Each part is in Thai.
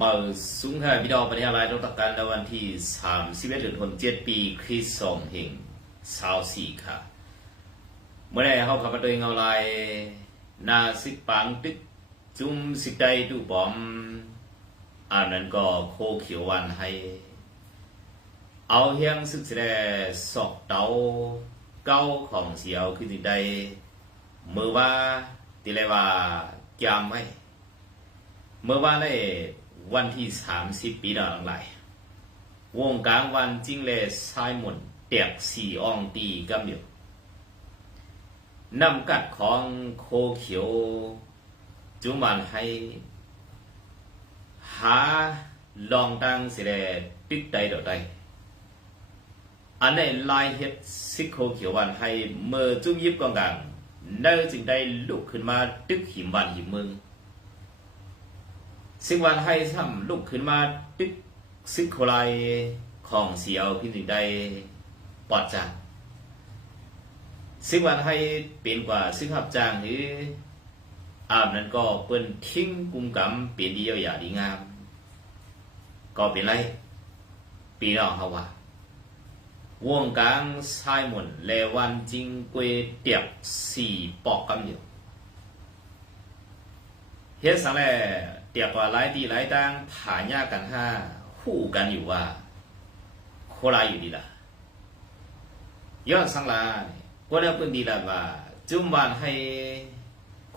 มาสูงค่ะพี่น้องประเทศอะไรต้องตักกันในวันที่31เดือนธันวาคมปีคริสต์ศักราช24ค่ะ เมื่อไรเขาขับมาตัวเงาลายนาสิกปังตึกจุ้มสิกใดดูบอมอันนั้นก็โคเขียววันให้ เอาเฮียงศึกแสดสอกเตาเก้าของเสียวคือสิ่งใดมือว่าติเลยว่าจำไว้เมื่อวานได้ วันที่สามสิบปีดาวหลังไหลวงกลางวันจิ้งเลสไซมอนเตียกสี่อองตีกำเดียวนำกัดของโคเขียว จุมันให้ หาลองตังเสดตึกใดดอกใดอันในลายเฮ็ดซิกโคเขียววันให้เมื่อจุ้มยิบกองกลางเนื้อจึงได้ลุกขึ้นมาตึกหิมวันหิมเมือง ซึ่งวันให้ซ้ำลุกขึ้นมาตึกซึกโคไลของเสียวพินถึงได้ปอดจางซึ่งวันให้เป็นกว่าซึ่งหับจางหรืออาบนั้นก็เปิ้นทิ้งกุมกำเปลี่ยนดีเยาวดีงาม ก็เป็นไร ปีน้องเขาว่าวงกลางชายหมุนเลวันจิงกวยเตียบสี่ปอกกำเดียวเฮ็ดสังแล เตียกว่าหลายดีหลายตังผ่านยากกันห้าคู่กันอยู่ว่าโคลาอยู่ดีละย้อนสังลาก็ได้ปืนดีละว่าจุ่มบานให้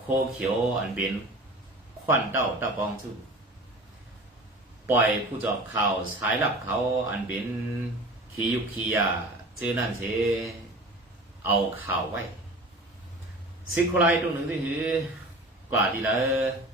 โคเขียวอันเป็นควันเต้าตะกองจู้ปล่อยผู้จอบข่าวสายลับเขาอันเป็นขียุขียาเจอนั่นเสเอาข่าวไว้ซิโคไลตรงหนึ่งที่คือกว่าดีละเจอในก็ลาดนี้ปันโคเขียว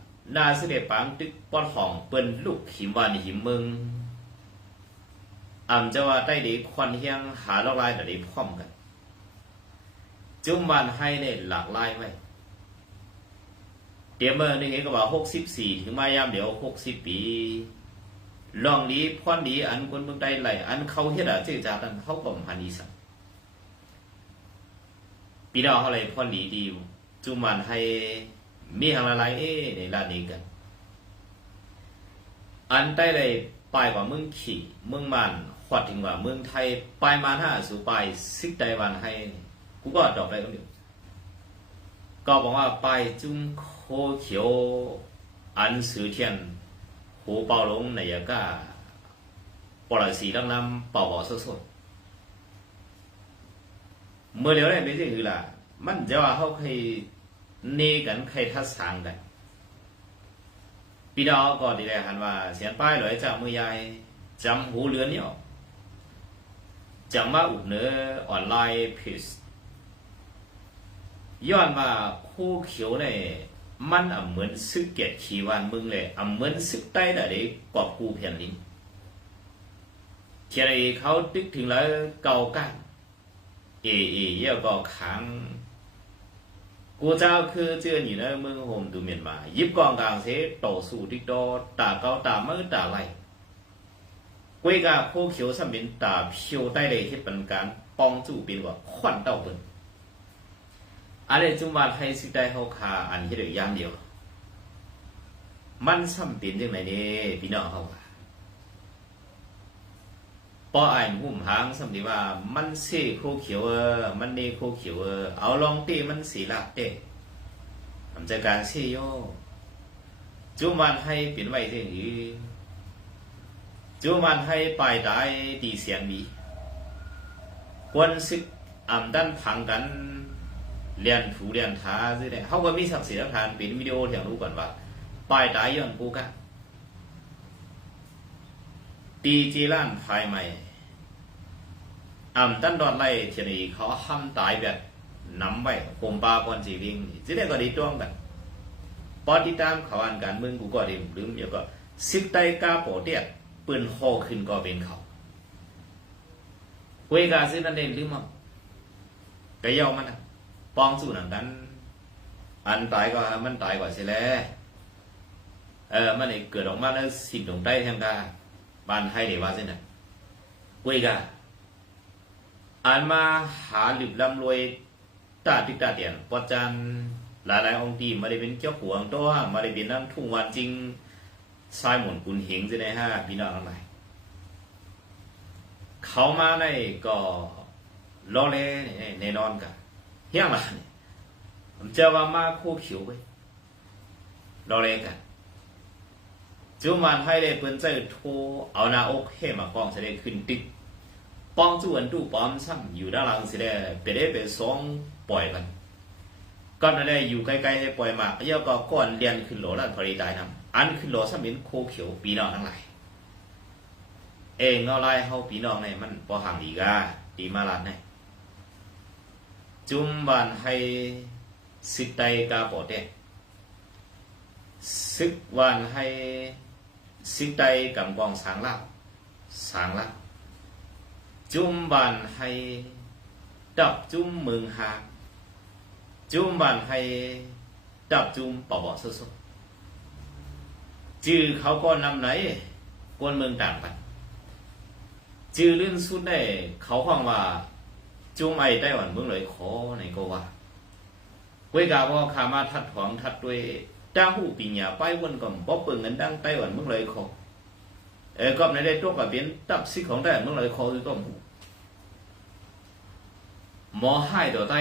นก็ปึ้งบ้าเมื่อว่าไว้สี่ปอกปีนอนหลางกลางสิโคไลเลปังตึกป้อนของเปิ้นลูกหิมวานหิมมืองอ่ำจะว่าได้ดีควันเฮียงหาลอกลายแต่ด้พร้อมกัน จุ่มวานให้เนี่ยหลากหลายไว้เตรียมเมื่อนี่เห็นก็ว่าหกสิบสี่ถึงมายามเดี๋ยวหกสิบปีลองดีพรดีอันคนเมืองใดไหลอันเขาเฮ็ดอะเจ๊จากันเขาก็พันอีสังปีดาวเขาเลยพรดีดีจุ่มวานให้ มีทางอะไรเอ๊ในร้านนี้กันอันใต้เลยปลายกว่าเมืองขี่เมืองมันขวดถึงกว่าเมืองไทยปลายมาห้าสู่ปลายซิกไดวันให้กูก็ดอกได้ก็เดียวก็บอกว่าปลายจุ้งโคเขียวอันสือเทียนหูเป่าลงในยาก้าปล่อยสีดำๆเป่าบอกสดเมื่อเดี๋ยวได้ไม่ใช่คือล่ะ มันจะว่าเขาเคย นี่กันใครทัดสางกันปีดาวก็ดีเลยหันว่าเสียนป้ายหลอยจากมือยายจำหูเลือนเนี่ยจำว่าอุบเนื้อออนไลน์พิสย้อนว่าคู่เขียวเนี่ยมันอ่ำเหมือนซึกเกียรขีวันมึงเลยอ่ำเหมือนซึกใต้แต่เด็กกอบกูเพียนลิ้นเทียนเขาตึกถึงแล้วเก่ากันเอเอเย่ก็ขัง กูเจ้าคือเจือหนีเนอเมืองโฮมดูเมียนมายิบกองกลางเสต่อสู่ดิกดอตาเกาตาเมื่อตาไหลกุ้ยกผู้เขียวสมินตาเพียวใต้เลยที่เป็นการป้องจู่ปีนว่าควันเต่าเปิ้นอะไรจุมว่าให้สิได้เฮาคาอันเฮ็ดอย่างเดียว มันซ้ำเป็นจังไหนนี่พี่น้องเขา ว่อไอ้หุ่มหางสำดีว่ามันสโคเขียวเออมันเนโคเขียวเออเอาลองตีมันสีลักเต้ทำจาการเสโยจุมันให้เป็นไว้ที่นี้จุมันให้ปลายได้ดีเสียงดีควนซึกอ่ำด้านพังกันเรียนถูเรียนท้าสิเนี่ยเขาก็มีสักสีหลักานเป็นวิดีโอที่รู้ก่อนว่าปลายได้ย้อนกูกัน ตีจีร้านภายใหม่อ่ำตั้นดอนไล่เทียนีเขาห้ำตายแบบน้ำไว้โคมปลาปอนจีวิงจีได้ก็ดีจ้วงกันปอติดตามเขาอ่านการเมืองกูก็ดีลืมเดี๋ยวก็ซิกไตกาโปเตียปืนโฮขึ้นก็เป็นเขาคุยกาซื้อนั่นเองลืมมั้งก็ยอมมันนะปองสู้หนังกันอันตายก็มันตายกว่าสิแล้วเออมันเองเกิดออกมาแล้วสิ่งตรงใต้แทมกา บานให้เดี๋ยวว่าสินะคุยกาอันมาหาหลิบลำรวยตาติกตาเตียนปอจันหลายๆองค์ทีไมาได้เป็นเจ้าหวงตัวมาได้เป็นนั่งทุ่งวันจริงชายหมุนกุนเหงจะได้ห้าพี่น้องทั้งหลายเขามาในก็รอเลแน่นอนกันเฮียงละเนี่ยผมเจอว่ามาคู่เขียวไปรอเลกัน จุมันให้เลยเปิ้นใจโทเอาหน้าอกให้มากองจะได้ขึ้นติ๊กป้องจวนตู้ป้อมซ้ำอยู่ด้านหลังสิได้ไปได้ไปสองปล่อยกันก่อนนั้นได้อยู่ใกล้ๆให้ปล่อยมาเยอะก็ก่อนเรียนขึ้นโหลแล้วพอดีตายนำอันขึ้นโหลซ้ำเป็นโคเขียวปีนอกทั้งหลายเองเอาไล่เฮาพี่น้องเนี่ยมันบ่ห่างดีกาดีมาลัดเนี่ยจุมบานให้สิไตกาปอเตซึกวันให้ สิไตกำกองสางลาสางลาจุมบานให้ดับจุมเมืองหาจุมบานให้ดับจุมปอบอสุสุจือเขาก็นำไหนกวนเมืองต่างกันจื้อลื่นสุดได้ เขาห้องว่าจุงไอไต้หวันเมืองเลยขอในก็ว่าเวยกาว่าขามาทัดหวงทัดด้วย จ้าหูปีญญาไปวนก่อมบ่เปิงเงินดังไต้หวันเมืองเลยขอเออก็ในได้ตัวกับเป็นตับซิของไต้หวันเมืองเลยขอคือก็หูหมอให้ตัวไต้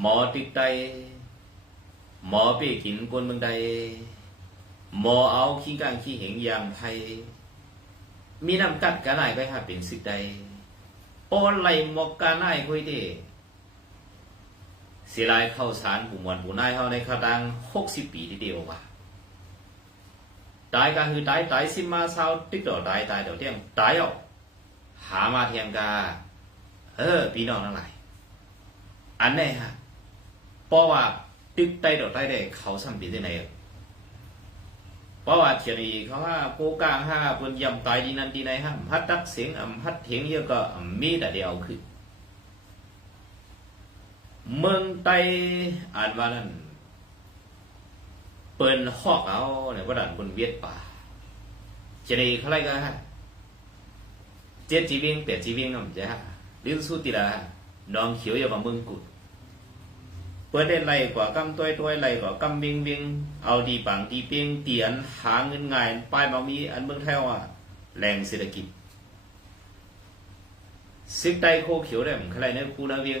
หมอติกไต้หมอไปกินกวนเมืองใดหมอเอาขี้กางขี้เหงยางไทยมีน้ำกัดกันไหนไปหาเป็นสิใดโอนไหลหมกกันไหนคุยดี เสียลายเข้าสารผู้มวลผู้นายเขาในขดังหกสิบปีทีเดียวว่ะตายก็คือตายตายสิมาเศร้าติ๊กดอตายตายเดี๋ยวเที่ยงตายออกหามาเทียงกาเออพี่น้องทั้งหลายอันไหนฮะเพราะว่าติ๊กไตดอกไตได้เขาสัมปีที่ไหนเพราะว่าเทียนีเขาว่าโกกลางห้าเพิ่นยำตายดีนันดีในห้ามพัดตักเสียงอ่ำพัดเถียงเยอะก็มีแต่เดียวคือ เมืองไตอ่านว่านั่นเปิ้นฮอกเอาเนี่ยว่าดันบนเวียดป่าเทียนีเขาไรกันฮะเจ็ดจีวียงเปียดจีวียงอ่ำจ้ะลิ้นสู้ตีละน้องเขียวอย่ามาเมืองกุดเพื่อได้ไล่กว่ากำต้อยต้อยไล่กว่ากำเบียงเบียงเอาดีปังดีเปียงเตียนหาเงินง่ายป้ายมามีอันเมืองไทยว่าแรงเศรษฐกิจซิกไตโคเขียวได้ผมใครเนี่ยกูนาเวียง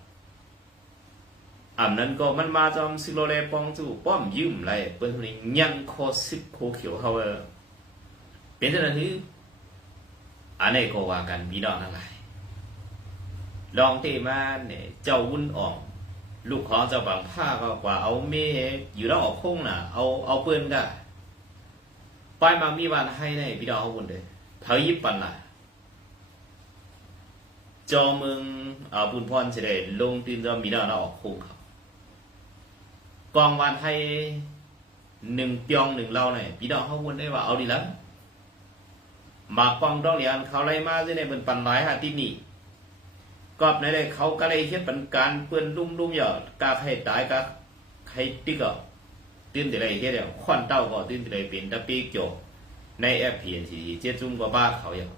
อันนี่ก็มาตึกกันให้สักมาหมังกันให้ยังเอออันก็มันมาจอมซิโลเลปองจูป้อมยืมไรเปิ้นคนนี้ยังโคสิบโคเขียวเขาเออเป็นเจ้าหน้าที่อันนี้ก็ว่ากันพี่น้องทั้งหลายลองเตมาเนี่ยเจ้าวุ่นอ่องลูกของเจ้าบางผ้าก็กว่าเอาเมอยู่แล้วออกคงน่ะ เอาเอาปืนก็ไปมามีวันให้ในพี่ดาวเอาบุญเลยเธอยิบปันล่ะจอมึงอาบุญพรเสด็จลงตีนจอมีดาวเราออกคงเขา กองวันให้หนึ่งเตียงหนึ่งเราเนี่ยพี่ดาวเขาบุญได้ว่าเอาดีแล้วมากองดองเหรียญเขาไรมาที่ในเป็นปันหลายหาที่นี่กอบในเลยเขาก็เลยเฮ็ดเป็นการเปื้อนลุ่มลุ่มหยอดกาใครตายกาใครติ๊กก็ตื่นแต่ไรเฮ็ดเนี่ยควันเต้าก็ตื่นแต่ไรเป็นตะปีกโจในแอปเพียนทีเจ้าจุ่มก็บ้าเขาอย่าง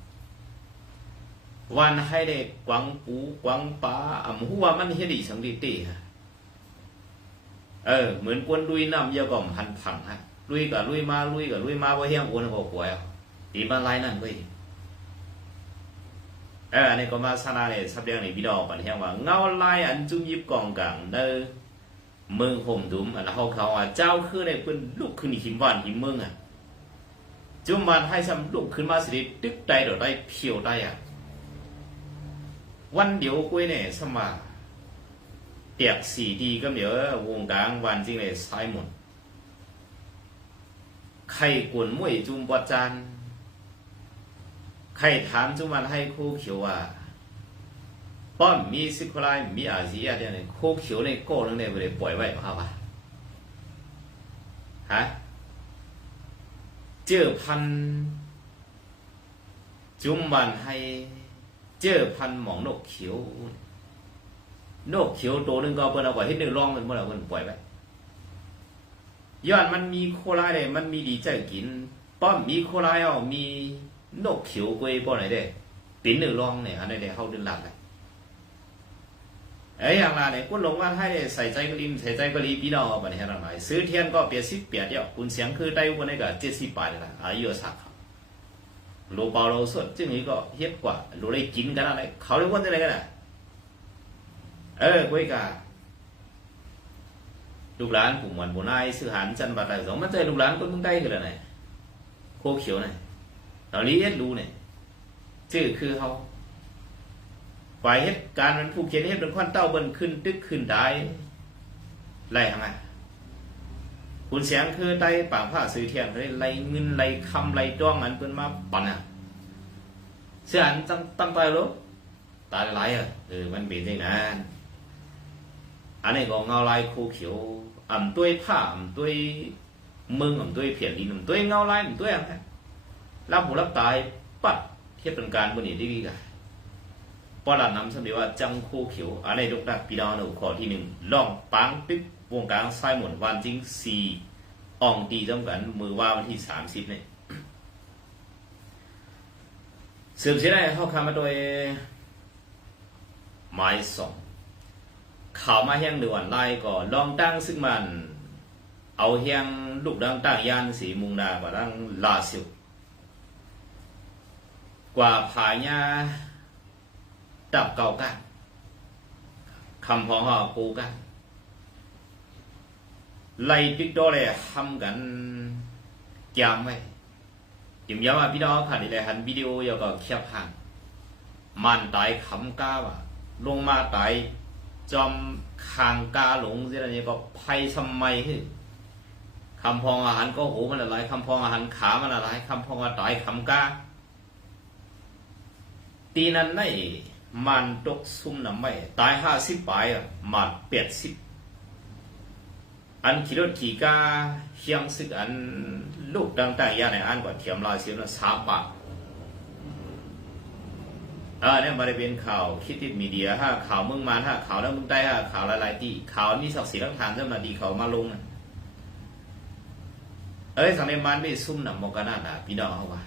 วันให้ได้กวางปูกวางปลาอ่ำหัวมันเฮ็ดดีสังดีตีฮะ เออเหมือนกวนลุยน้ำเยอะก็หันผังฮะลุยกับลุยมาลุยกับลุยมาว่าเฮียงอ้วนก็ป่วยตีมาไล่นั่นก็อีกเอออันนี้ก็มาสนาเนี่ยสับเดียงนี่พี่ดอกปันเฮียงว่าเงาไลายอันจุ่มยิบกองกลางเด้อเมืองห่มดุมอันเขาเขาว่าเจ้าคือในเพิ่นลุกขึ้นหิมบ้านหิมเมืองอะจุ่มมันให้ซ้ำลุกขึ้นมาสิตึกได้ดอกได้เพียวได้อะวันเดียวกุยเนี่ยสมา เตียกสีดีก็เดี๋ยววงกลางวันจริงเลยซ้ายหมดใครกวนมวยจุมปอจานใครถามจุมันให้คู่เขียวว่าป้อมมีสิคลายมีอาเซียเดียวเนี่ยคู่เขียวในโก้นึงเนี่ยไม่ได้ปล่อยไว้ครับว่าฮะเจอพันจุมวันให้ เจอพันหมองนกเขียว นกเขียวตัวนึงก็เปิ้นเอาไว้ให้หนึ่งร่องมันเมื่อไหร่เปิ้นปล่อยไว้ย้อนมันมีโคลาเลยมันมีดีใจกิน ป้อมมีโคลาเอามีนกเขียวกวยป้อนไหนเด้ปิ่นหนึ่งร่องเนี่ยอันนี้เด้เข้าดึงหลักเลยเอ้อย่างไรเนี่ยคุณลงว่าให้ใส่ใจกะลิมใส่ใจกะลีพี่น้องบัดนี้ให้เราหน่อยซื้อเทียนก็เปียสิบเปียเดียวคุณเสียงคือได้วันนี้ก็เจ็ดสิบบาทละอายุสักโลเปาโลสดจึงนี้ก็เฮ็ดกว่าโลได้กินกันอะไรเขาเรียกว่าอะไรกันอะ เออกุยกาลูกหลานผมวันบุนายซื้อหันจันบาตาสองมันเจอลูกหลานคนเมึงใกล้กันแล้วไหนโคเขียวไหนตอนนี้เฮ็ดรู้เนี่ยชื่อคือเขาฝ่ายเฮ็ดการณ์มันผู้เขียนเฮ็ดเป็นควันเต้าเบิ้นขึ้นตึกขึ้นได้ไล่ทางไงคุณเสียงคือได้ป่าผ้าซื้อเทียนเลยไล่เงินไล่คำไล่จ้องอันเป็นมาปั่นอะเสียอันตั้งตั้งไปรู้ตายไรอะเออมันเป็นอย่างนั้นอันนี้ก็เง อันนี้ก็เงาลายคู่เขียวอ่ำด้วยผ้าอ่ำด้วยมึงอ่ำด้วยเพียรดินอ่ำด้วยเงาลายอ่ำด้วยอะไรรับหูรับตายปัดเทียบเป็นการบนนี้ดีกันพอเรานำเสนอว่าจังคู่เขียวอันนี้ยกดักปีดาวหนูขอที่หนึ่งลองปังปิ๊บวงการซ้ายหมุนวันจริงสี่อองตีต้องกันมือว่าวันที่สามสิบเนี่ยสืบเสียได้เข้าคำมาโดยหมายสอง เขามาแห้งเดือนไล่ก็ลองตั้งซึ่งมัน เอาแห้งลูกดังตั้งยานสีมุงนากว่าดังลาสิวกว่าผาญาดับเก่ากันคำพองหอกูกันไล่ปิกโดเลยทำกันยามไว้ยิมย้ำว่าพี่น้องค่ะนี่แหละหันวิดีโอยก็เคียบหันมันตายคำก้าวลงมาตาย จอมคางกาหลงเสียนี่ก็ภัยสมัยฮึคำพองอาหารก็โหมันอะไรคำพองอาหารขามันอะไรคำพองอาตายคำกาตีนั้นในมันตกซุ่มน้ำไม่ตายห้าสิบปลายอะมันเปียดสิบอันขี่รถขี่กาเฮียงซึกอันลูกดังแต่ยาในอันกว่าเทียมลายเสียนะสามบาท เออเนี่ยบริเวณข่าวคิดติดมีเดียฮะข่าวมึงมานฮะข่าวแล้วมึงได้ฮะข่าวละลายตีข่าวนี้ศักดิ์ศรีรังทานจะมาดีเขามาลงเอ้ยสังเนมันไม่ซุ่มหนำมกนาหนาพี่น้องเขาว่า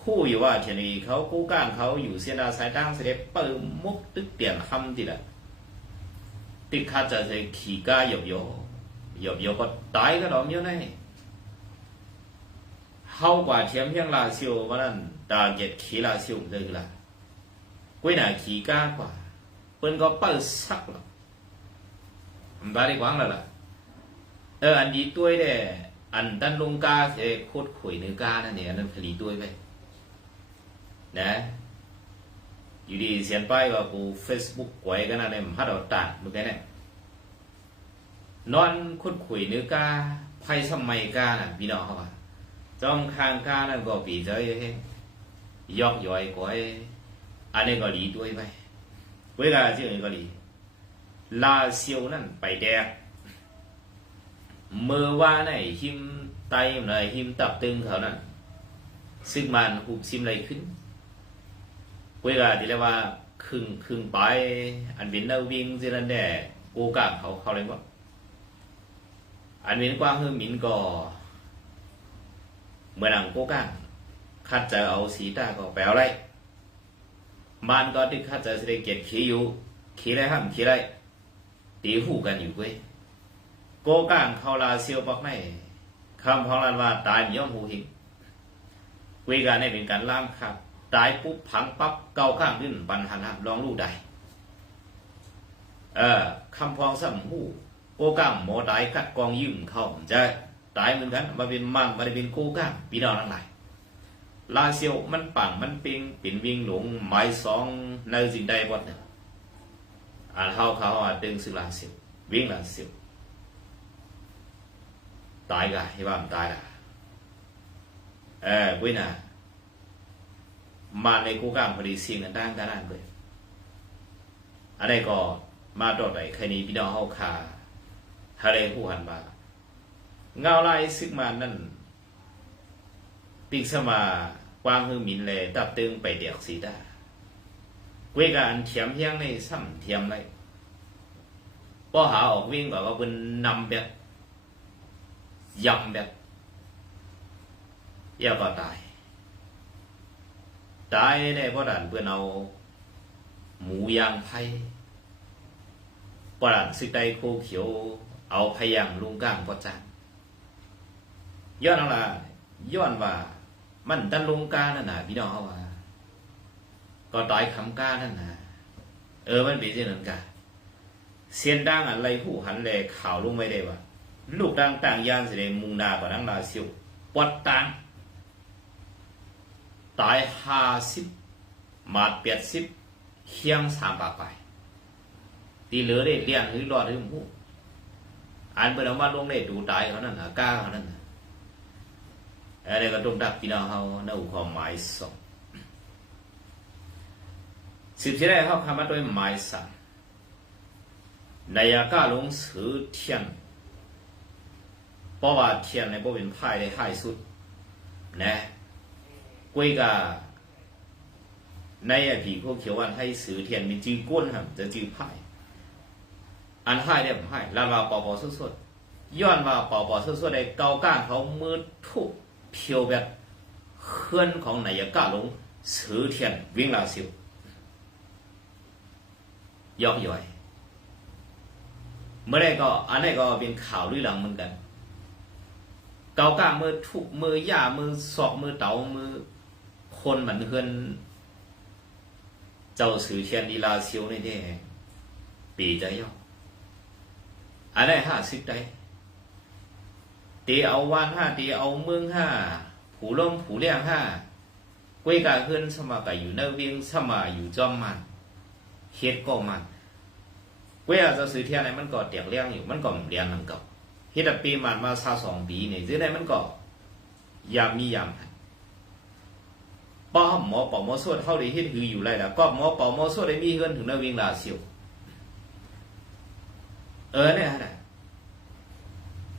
คู่อยู่ว่าเทียนีเขากู้ก้างเขาอยู่เสียดาสายตั้งเสด็จเปิมมุกตึกเตียนคำติดอะติดขาดจะเสขี่ก้าหยบโยหยบโยก็ตายก็ดอมเยอะแน่เข้ากว่าเทียมเพียงลาซิววันนั้นตาเกียดขีลาซิวเลยละ 归嚟起家啩，本个爆塞啦，唔把你讲啦啦，เอออันดีด้วยเด้อันดันลงกาเอโคตรขุยเนื้อกานั่นเนี่ยอันนั้นผลิตด้วยไปนะอยู่ดีเสียนไปว่ากูเฟซบุ๊กไว้กันนะเนี่ยมันพัดเอาตัดมึงแกเนี่ย นอนคุดคุยเนื้อกาไพ่สมัยกาน่ะพี่น้องเขาว่าจอมคางกานั่นก็ปีเจยยอกย่อยก้อย อันนี้ก็ดีด้วยไปเวลาชื่อก็ดีลาเซียวนั่นไปแดกเมื่อว่าไหนหิมไตไหนหิมตับตึงเขานั่นซึ่งมันหุบซิมอะไรขึ้นเวลาที่เรียกว่าครึ่งครึ่งไปอันเป็นเนาวิ่งเจรันแดโกกาเขาเขาเลยว่าอันเป็นกว้างคือมินก็เมื่อนังโกกางคัดเจเอาสีตาก็แปลอะไร มันก็ที่คัดเจอเสด็จเกียรติขี่อยู่ขี่ไรห้ามขี่ไรตีหูกันอยู่เว้ยโกก้างเขาลาเซียวปักไม่คำพองลันว่าตายย่อมหูหิงคุยกันให้เป็นการล่ามครับ ตายปุ๊บผังปั๊บเกาข้างขึ้นปันหันหัลองลูกใดเออคำพองสัมหูโกก้างหมอตายกัดกองยืมเข้าจะตายเหมือนกันมาเป็นมั่งมาได้เป็นโกก้างปีดาวทั้งหลาย ลาเซียวมันปังมันปิงปิ่นวิ่งหลงหมายสองในสิ่งใดบดเนี่ยอันเฮาเขาอะดึงสึกลาสิววิ่งลาสิวตายกะที่ว่ามันตายละเออกุ้ยน่ะมาในกูกลางพอดีเสียงกันด้านกันด้านเลยอันนี้ก็มาดอดไหนใครนี้พี่น้องเฮาคาทะเลผู้หันมาเงาลายซึกมานั่น ปิงสมาวางฮือมินเลยตับตึงไปเดียกสีได้กวยการเทียมเพียงในซ้ำเทียมเลยป้อหาออกวิ่งก็ก็เป็นนำแบบยำแบบยาก็ตาย ตายได้เพราะด่านเพื่อนเอา หมูยางไผ่ปด่านสึกใดโคเขียว เอาพยางลุงก้างพอจานย้อนเอาละย้อนว่า มันดันลงกานั่นน่ะพี่น้องเขาว่าก็ตายคำกานั่นน่ะเออมันเป็นเช่นนั้นกันเสียนดังอะไรผู้หันแลข่าวลงไม่ได้ว่าลูกดังต่างยานเสดงมุงนากับนังนาซียวปวดตังตายห้าสิบมาดเปียดสิบเคียงสามปากไปตีเหลือได้เลี้ยงหรือรอดหรือหมูอันเป็นเอามาลงได้ดูตายเขานั่นนะกล้าเขานั่นนะ อะไรก็ตรงดับพี่น้องเขาในความหมายสองสิบที่ได้เขาคำมาด้วยหมายสามในยากาลงสือเทียนเพราะว่าเทียนในบ่เป็นไพ่ได้ให้สุดนะกุ้ยกาในอผีพวกเขียววันให้สือเทียนมีจื้อก้นครับจะจื้อไพ่อันให้ได้ผมให้ลานว่าปอปอสุดๆย้อนว่าปอปอสุดๆได้เกาก้านเขามืดทุก เพียวแบบเคลื่อนของนายกาลงสือเทียนวิ่งลาซิวยอกย่อยเมื่อไรก็อันนี้ก็เป็นข่าวลือหลังเหมือนกันเกาก้ามือทุกมือย่ามือศอกมือเตามือคนเหมือนเฮือนเจ้าสือเทียนดีลาเซียวนี่เด้ปีใจย่ออันนี้ห้าสิบได้ ตีเอาวานห้าตีเอาเมืองห้าผูล่มผูเลี้ยงห้ากุ้ยกาเฮือนสมากับอยู่เนเวียงสมาอยู่จอมมันเฮ็ดก็มันกุ้ยอาจจะสือเทียนอะไรมันก็เตียงเลี้ยงอยู่มันก็เลี้ยงนั่นก็เฮ็ดปีมันมาซาสองปีนี่ซื้อได้มันก็ยามมียามป้อมหมอปอมอสวดเท่าได้เฮ็ดคืออยู่ไรล่ะก็หมอปอมอสวดได้มีเฮือนถึงนวิ่งลาเสียวเออเนี่ยนะกวยกาเฮือนเจ้าได้เพิ่นตกกวเออยากล้าลงบ้านให้จอมึงเลยว่าอย่าไม่ใจฮะอ่าไหนะ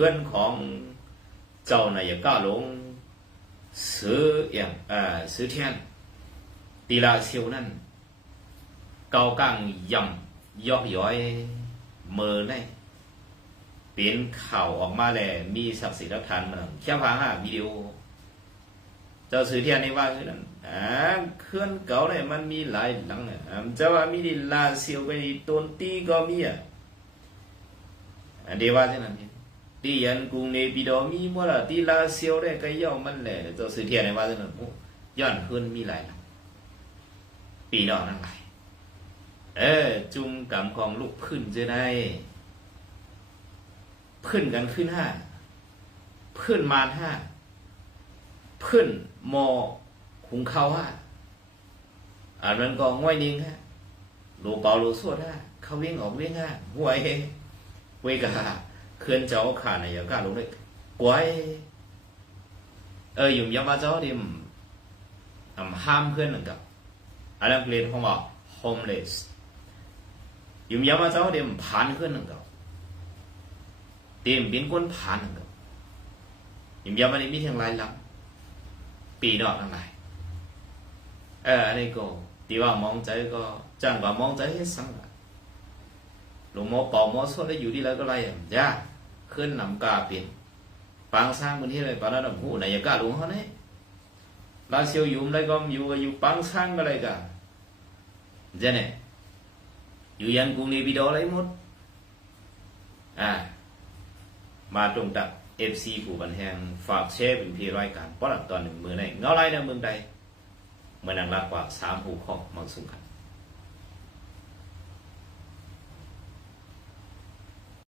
เครื่อนของเจ้านายก้าหลงซื้ออย่างเอ่อซื้อเทียนตีลาเซียวนั่นเกากางยำยอกย้อยเมอในเป็นข่าวออกมาแล้วมีศักดิ์ศรีหลักฐานมาแค่พาห้าวิดีโอเจ้าสื่อเทียนในว่าคือนั้นอ่าเคลื่อนเก่าเนี่ยมันมีหลายหลังอะอ่าเจ้าว่ามีดิลาเซียวไปต้นตีก็มีอะอันเดียวว่าเช่นนั้น ตียันกรุงในปีดอมีหมดละตีลาเซียวได้ก็ย่อมันแหละเจ้าสื่อเทียนในว่าเช่นนั้นย้อนขึ้นมีหลายปีดอกนั่นหลายเออ จุงกำของลูกขึ้นจะได้พื้นกันขึ้นห้าพื้นมาห้าพื้นมอหุงข้าห้าอันนั้นก็ง่อยนิ่งฮะโลเปาโลสวดห้าเขาวิ่งออกวิ่งห้าห่วยเวกา เคลื่อนเจ้าขาในอย่างกาลงเลยกวยเออยุ่มยาว่าเจ้าดิมอํห้ามเพื่อนหนึ่งกับอะไรเรียนของว่า homeless ยุ่มยาว่าเจ้าดิมผ่านเพื่อนหนึ่งกับเต็มเป็นคนผ่านหนึ่งกับยุ่มยาวันนี้มีเทียงไรลังปีดอกทั้งไรเอออันนี้ก็ตีว่ามองใจก็จังว่ามองใจให้สั่งหลวงหมอปอาหมอสวดได้อยู่ที่แล้วก็ไรอย่างยาก ขึ้นนำกาปินปังสร้างคนที่อะไรปานนั้นหูไหนอยากาหลวงเขาเนี่ยลาเซียวยู่มไรก็อยู่ก็อยู่ปังสร้างอะไรกันเจเนี่ยอยู่ยันกุงนี้บิดอไรหมดอ่ามาตรงดักเอฟซีผู้บันแหงฝากเชร์เป็นพี่ร้อยการพราะหลังตอนหนึ่งมือในเงาไรในเมืองใดเมื่อนางรักกว่าสามหูข้อมังสุขัน